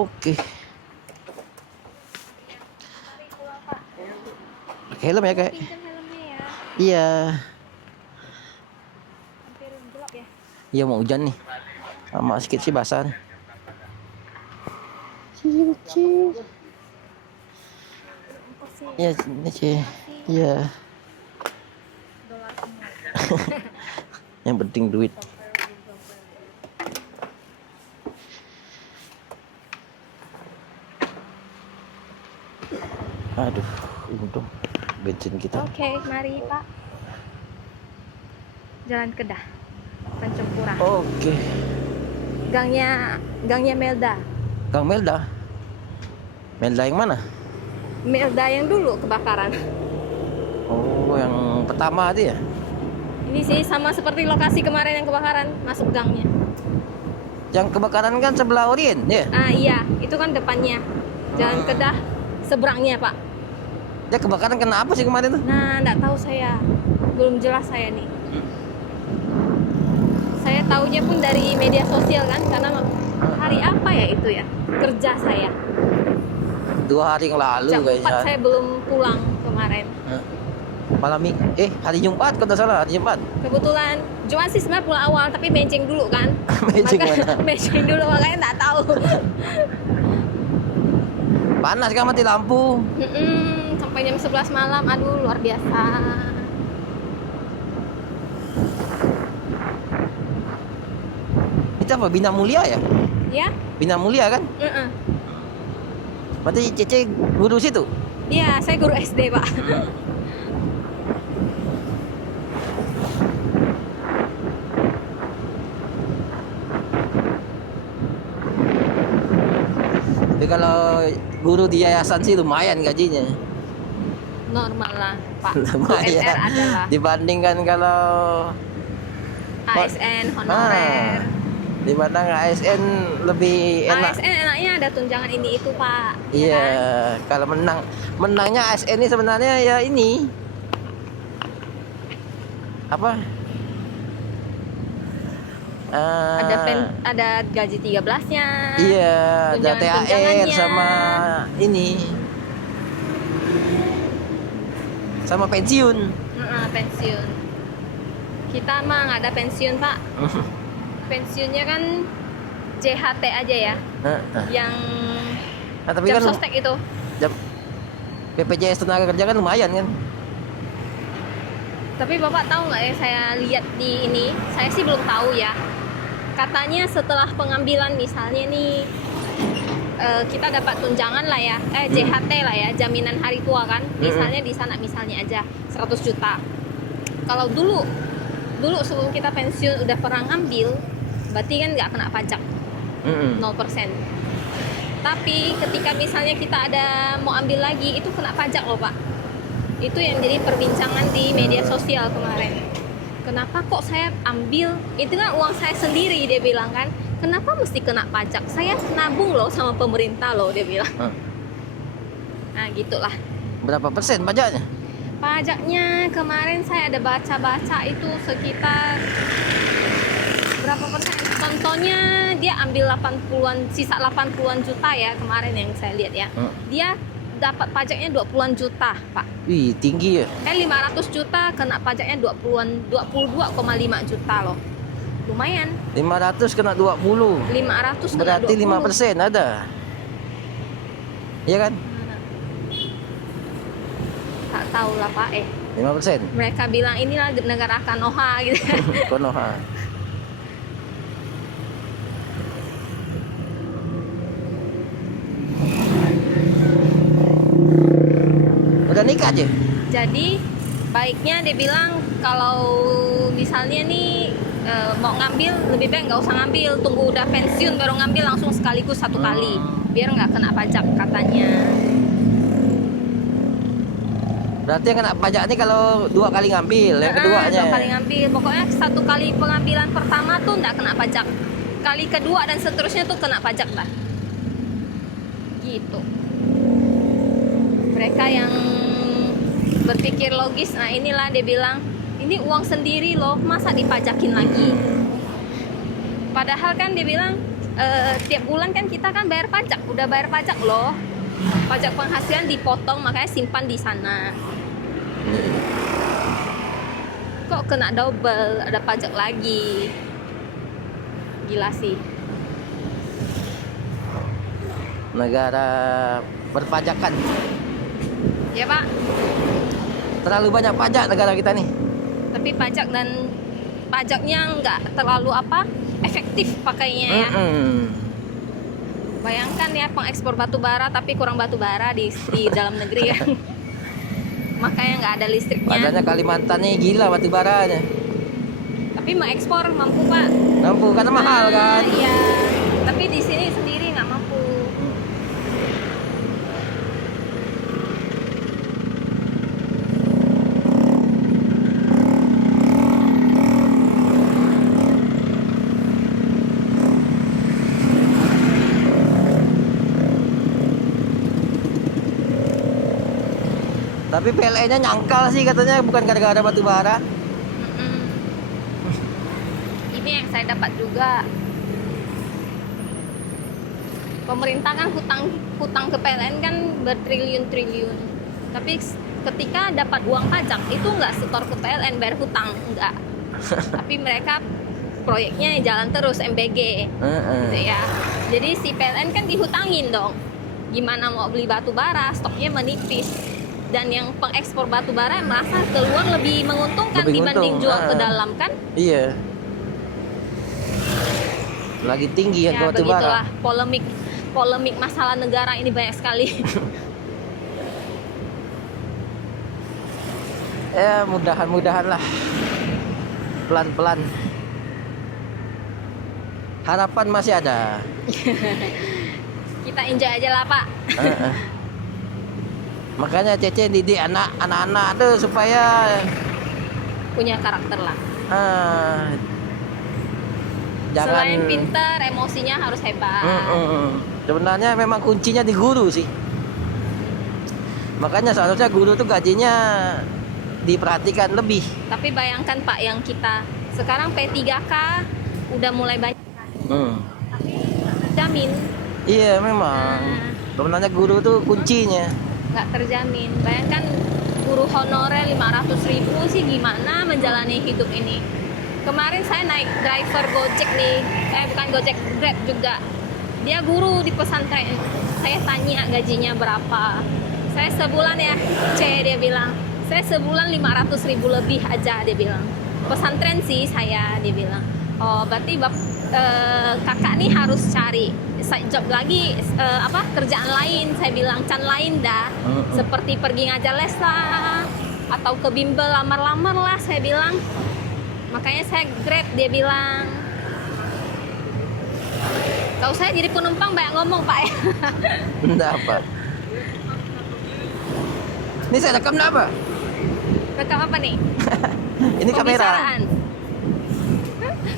Oke. Pakai helm ya kayak. Pinjam helmnya ya. Iya. Hampir gelap ya. Iya mau hujan nih. Sama sedikit sih basah. Cil. Iya, ini sih. Iya. Dolar semua. Yang penting duit. Aduh, untung bensin kita. Oke, mari Pak. Jalan Kedah, Pencempura. Oke. Gangnya Melda. Kang Melda. Melda yang mana? Melda yang dulu kebakaran. Oh, yang pertama tadi ya? Ini sih sama seperti lokasi kemarin yang kebakaran, masuk gangnya. Yang kebakaran kan sebelah Orient, ya? Ah iya, itu kan depannya. Jalan Kedah, seberangnya Pak. Dia kebakaran kena apa sih kemarin tuh? Nah, nggak tahu saya, belum jelas saya nih. Saya taunya pun dari media sosial kan, karena hari apa ya itu ya, kerja saya. 2 hari yang lalu Jam 4 kayaknya. saya belum pulang kemarin. Hari Jumat kalau tidak salah, hari Jumat. Kebetulan Jumat sih sebenarnya pulang awal, tapi menceng dulu kan. Menceng mana? Menceng dulu makanya nggak tahu. Panas kan mati lampu. Sampai jam 11 malam, aduh luar biasa. Itu apa? Bina Mulia ya? Ya? Bina Mulia kan? Berarti Cece guru situ? Iya, saya guru SD Pak. Tapi kalau guru di yayasan sih lumayan gajinya. Normal lah Pak. Lumayan. UMR adalah Dibandingkan kalau ASN, honorer. Dibanding ASN lebih enak. ASN enaknya ada tunjangan ini itu Pak. Iya, Ya kan? kalau menangnya ASN ini sebenarnya ya ini apa? Ada gaji 13-nya. Iya, ada THR tunjangannya. sama ini. Sama pensiun. Pensiun. Kita mah nggak ada pensiun Pak. Pensiunnya kan JHT aja ya. Yang tapi jam kan sostek itu. BPJS tenaga kerja kan lumayan kan. Tapi Bapak tahu nggak ya, saya lihat di ini, saya sih belum tahu ya. Katanya setelah pengambilan misalnya nih kita dapat tunjangan lah ya, JHT lah ya, jaminan hari tua kan. Misalnya di sana misalnya aja 100 juta. Kalau dulu sebelum kita pensiun udah pernah ngambil, berarti kan nggak kena pajak 0%. Tapi ketika misalnya kita ada mau ambil lagi, itu kena pajak loh Pak. Itu yang jadi perbincangan di media sosial kemarin. Kenapa kok saya ambil? Itu kan uang saya sendiri, dia bilang kan. Kenapa mesti kena pajak? Saya nabung loh sama pemerintah loh, dia bilang. Nah gitulah. Berapa persen pajaknya? Pajaknya kemarin saya ada baca-baca itu sekitar berapa persen? Contohnya dia ambil 80-an, sisa 80-an juta ya kemarin yang saya lihat ya. Dia dapat pajaknya 20-an juta, Pak. Wih, tinggi ya. 500 juta kena pajaknya 22,5 juta loh. Lumayan. 500 kena 20. 500 kena Berarti 20. 5% ada. Iya kan? Tak tahu lah Pak 5%. Mereka bilang inilah negara Konoha gitu. Konoha. Udah nikah aja? Jadi baiknya dia bilang kalau misalnya nih mau ngambil lebih baik nggak usah ngambil, tunggu udah pensiun baru ngambil langsung sekaligus satu kali biar nggak kena pajak katanya. Berarti yang kena pajak ini kalau 2 kali ngambil, yang keduanya 2 kali ngambil, pokoknya 1 kali pengambilan pertama tuh nggak kena pajak, kali kedua dan seterusnya tuh kena pajak lah gitu. Mereka yang berpikir logis, nah inilah dia bilang ini uang sendiri loh, masa dipajakin lagi. Padahal kan dia bilang tiap bulan kan kita kan bayar pajak, udah bayar pajak loh. Pajak penghasilan dipotong, makanya simpan di sana. Kok kena double, ada pajak lagi. Gila sih. Negara berpajakan. Ya Pak, Terlalu banyak pajak negara kita nih. tapi pajaknya nggak terlalu efektif pakainya ya. Bayangkan ya pengekspor batu bara tapi kurang batu bara di dalam negeri kan. Makanya nggak ada listriknya. Padahal Kalimantan nih gila batu baranya. Tapi mengekspor mampu Pak. Mampu karena mahal kan. Iya. Tapi di sini sendiri nggak mampu. Tapi PLN-nya nyangkal sih katanya bukan gara-gara batu bara. Ini yang saya dapat juga. Pemerintah kan hutang ke PLN kan bertriliun-triliun. Tapi ketika dapat uang pajak itu nggak setor ke PLN bayar hutang, enggak. Tapi mereka proyeknya jalan terus MBG. Gitu ya. Jadi si PLN kan dihutangin dong. Gimana mau beli batu bara, stoknya menipis. Dan yang pengekspor batu bara merasa keluar lebih menguntungkan dibanding jual ke dalam kan? Iya. Lagi tinggi Ya batu bara. begitulah polemik masalah negara ini banyak sekali. Ya mudahan lah. Pelan-pelan. Harapan masih ada. Kita enjoy aja lah Pak. Makanya Cece didik anak-anak tuh supaya Punya karakter lah. Jangan. Selain pintar, emosinya harus hebat. Sebenarnya memang kuncinya di guru sih. Makanya seharusnya guru tuh gajinya diperhatikan lebih. Tapi bayangkan Pak, yang kita sekarang P3K udah mulai banyak. Tapi nggak terjamin. Iya memang. Sebenarnya guru tuh kuncinya. Nggak terjamin. Bayangkan guru honorer 500.000 sih gimana menjalani hidup ini. Kemarin saya naik driver Gojek nih, bukan Gojek, Grab juga. Dia guru di pesantren. Saya tanya gajinya berapa. Saya sebulan ya, dia bilang. Saya sebulan 500.000 lebih aja, dia bilang. Pesantren sih saya, dia bilang. Oh berarti kakak nih harus cari side job lagi, kerjaan lain. Saya bilang can lain dah, seperti pergi ngajar les lah, atau ke bimbel lamar-lamar lah, saya bilang. Makanya saya Grab, dia bilang. Kalau saya jadi penumpang banyak ngomong Pak ya. Enggak apa. Ini saya rekam enggak apa? Rekam apa nih? Ini kamera. Pembicaraan.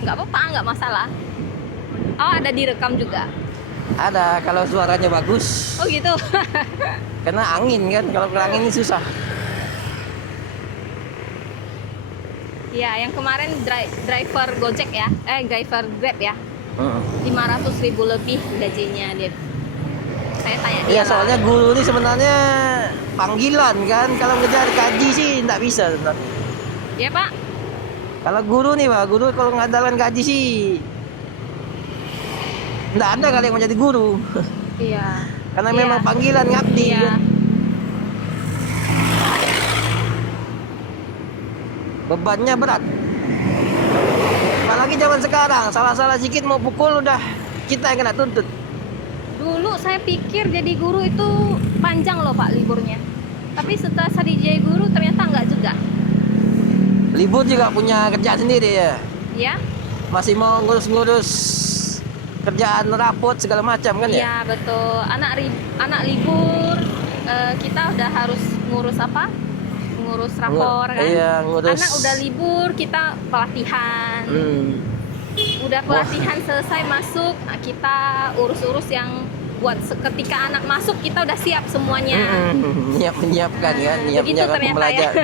Nggak apa-apa, nggak masalah. Oh ada direkam juga. Ada kalau suaranya bagus. Oh gitu. Karena angin kan, kalau angin ini susah. Ya, yang kemarin driver Gojek ya, driver Grab ya, 500.000 lebih gajinya dia. Saya tanya dia. Iya soalnya guru ini sebenarnya panggilan kan, kalau ngejar gaji sih nggak bisa sebenarnya. Ya Pak. Kalau guru nih Pak, guru kalau ngandalkan gaji sih nggak ada kali yang menjadi guru. Iya. Karena memang panggilan ngabdi. Iya. Kan? Bebannya berat. Apalagi zaman sekarang, salah-salah sedikit mau pukul udah kita yang kena tuntut. Dulu saya pikir jadi guru itu panjang loh Pak liburnya. Tapi setelah saya jadi guru ternyata enggak juga. Libur juga punya kerjaan sendiri ya. Ya? Masih mau ngurus-ngurus kerjaan rapot segala macam kan ya? Iya betul. Anak libur kita udah harus ngurus apa? Ngurus rapor kan. Iya, ngurus. Anak udah libur kita pelatihan. Udah pelatihan selesai masuk, kita urus-urus yang buat ketika anak masuk kita udah siap semuanya. Menyiapkan kan, Begitu ternyata ya.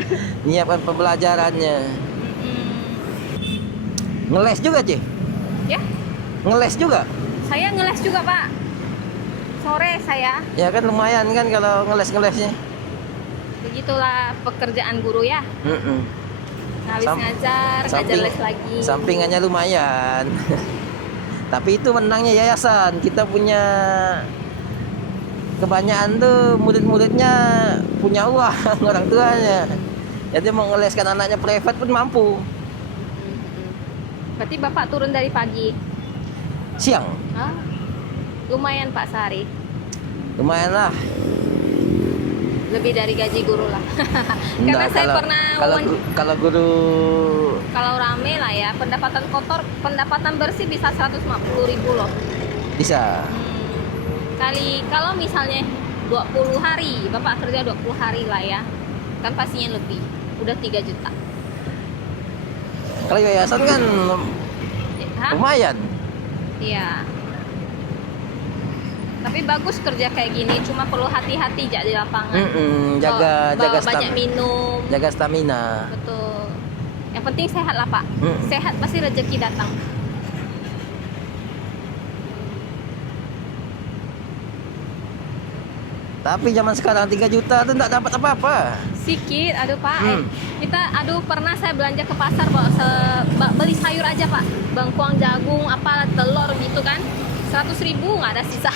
Menyiapkan pembelajarannya. Ngeles juga Ci? Ya? Ngeles juga? Saya ngeles juga Pak. Sore saya. Ya kan lumayan kan kalau ngeles-ngelesnya. Begitulah pekerjaan guru ya. Habis ngajar les lagi. Sampingannya lumayan. Tapi itu menangnya yayasan. Kita punya kebanyakan tuh murid-muridnya punya uang orang tuanya. Jadi mau ngeleskan anaknya private pun mampu. Berarti Bapak turun dari pagi. Siang. Hah? Lumayan Pak sehari. Lumayan lah. Lebih dari gaji guru lah. Karena Enggak, saya pernah kalau guru kalau rame lah ya, pendapatan kotor, pendapatan bersih bisa 150.000 loh. bisa. Kali kalau misalnya 20 hari, Bapak kerja 20 hari lah ya. Kan pastinya lebih. Udah 3 juta. Kalau yayasan kan Hah? lumayan. Iya. Tapi bagus kerja kayak gini, cuma perlu hati-hati di lapangan. Jaga banyak minum. jaga stamina. Betul. Yang penting sehat lah Pak. Sehat pasti rezeki datang. Tapi zaman sekarang 3 juta tuh enggak dapat apa-apa. Sikit, aduh Pak. Pernah saya belanja ke pasar beli sayur aja Pak. Bengkuang, jagung, apa telur gitu kan. 100.000 nggak ada sisa.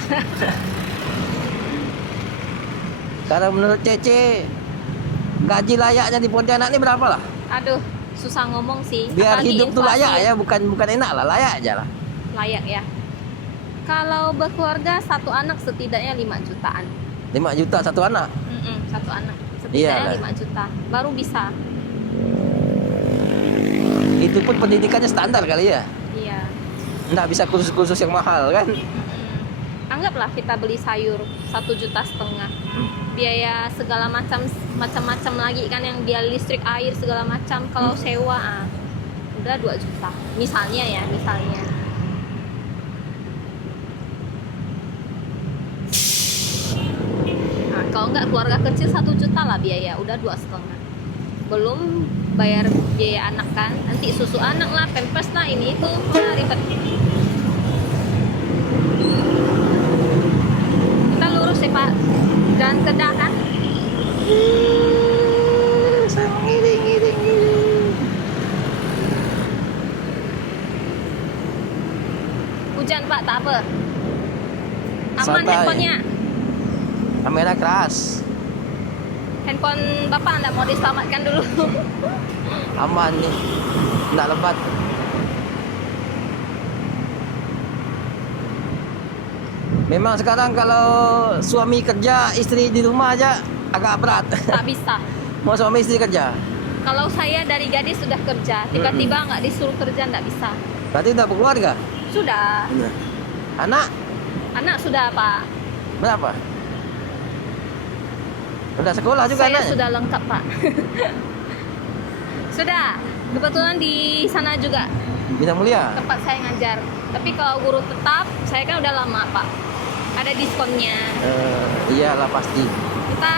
Kalau menurut Cece, gaji layaknya di Pontianak ini berapa lah? Aduh, susah ngomong sih. Biar Apalagi hidup tuh inflasi layak ya, bukan enak lah, layak aja lah. Layak ya. Kalau berkeluarga satu anak setidaknya 5 jutaan. 5 juta satu anak. Satu anak setidaknya Iyalah. 5 juta baru bisa. Itu pun pendidikannya standar kali ya. Iya. Nggak bisa kursus-kursus yang mahal kan. Anggaplah kita beli sayur 1,5 juta. Biaya segala macam lagi kan, yang biaya listrik, air segala macam. Kalau sewa udah 2 juta. Misalnya. Nah, kalau nggak keluarga kecil 1 juta lah biaya, udah 2,5. Belum bayar biaya anak kan, nanti susu anak lah, pampers lah, ini itu ribet. Kita lurus ya Pak, jalan Kedah kan. Saya mengiring. Hujan Pak, tak apa. Aman Santai. handphonenya. Kamera keras. Handphone Bapak nggak mau diselamatkan dulu. Aman nih. Nggak lebat. Memang sekarang kalau suami kerja, istri di rumah aja agak berat. Tak bisa. Mau suami istri kerja. Kalau saya dari gadis sudah kerja, tiba-tiba nggak disuruh kerja nggak bisa. Berarti udah berkeluarga? Sudah. Anak Sudah Pak. berapa? Udah sekolah juga Saya anaknya? sudah lengkap Pak. Sudah. Kebetulan di sana juga Bintang Mulia? tempat saya ngajar. Tapi kalau guru tetap, saya kan udah lama Pak. Ada diskonnya. Iyalah pasti. Kita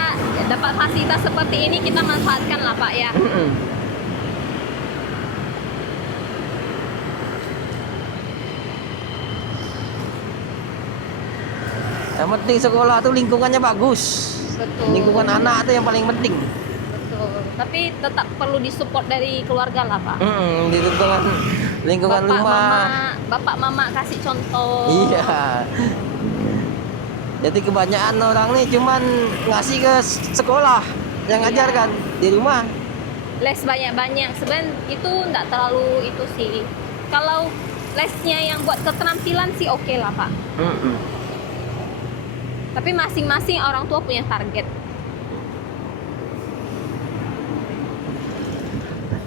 dapat fasilitas seperti ini, kita manfaatkan lah Pak ya. Yang penting sekolah tuh lingkungannya bagus. Betul. Lingkungan anak tuh yang paling penting. Betul. Tapi tetap perlu disupport dari keluarga lah Pak. Di lingkungan rumah. Bapak mama kasih contoh. Iya. Jadi kebanyakan orang nih cuman ngasih ke sekolah yang ngajarkan di rumah. Les banyak-banyak. Sebenarnya itu nggak terlalu itu sih. Kalau lesnya yang buat keterampilan sih oke lah Pak. Tapi masing-masing orang tua punya target.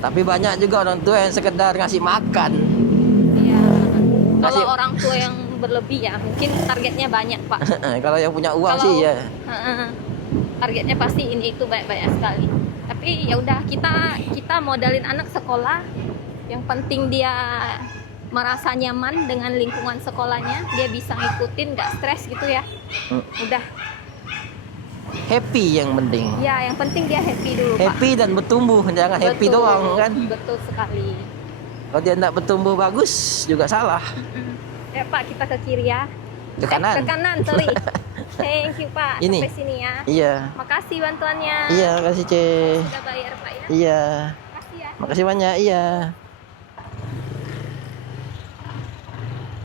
Tapi banyak juga orang tua yang sekedar ngasih makan. Iya. Kalau Kasih- orang tua yang berlebih ya mungkin targetnya banyak Pak. Kalau yang punya uang Kalau- sih ya. Targetnya pasti ini itu banyak sekali. Tapi ya udah, kita modalin anak sekolah. Yang penting dia merasa nyaman dengan lingkungan sekolahnya, dia bisa ngikutin, nggak stres gitu ya. Udah. Happy yang penting. Ya, yang penting dia happy dulu Pak. Happy dan bertumbuh, jangan happy Betul, doang kan. Betul sekali. Kalau dia tidak bertumbuh bagus juga salah. Ya Pak, kita ke kiri ya. Ke kanan. Ke kanan, sorry. Thank you Pak. Ini. Sampai sini ya. Iya. Makasih bantuannya. Iya, makasih C. Sudah bayar Pak ya. Iya. Makasih ya. Makasih banyak. Iya.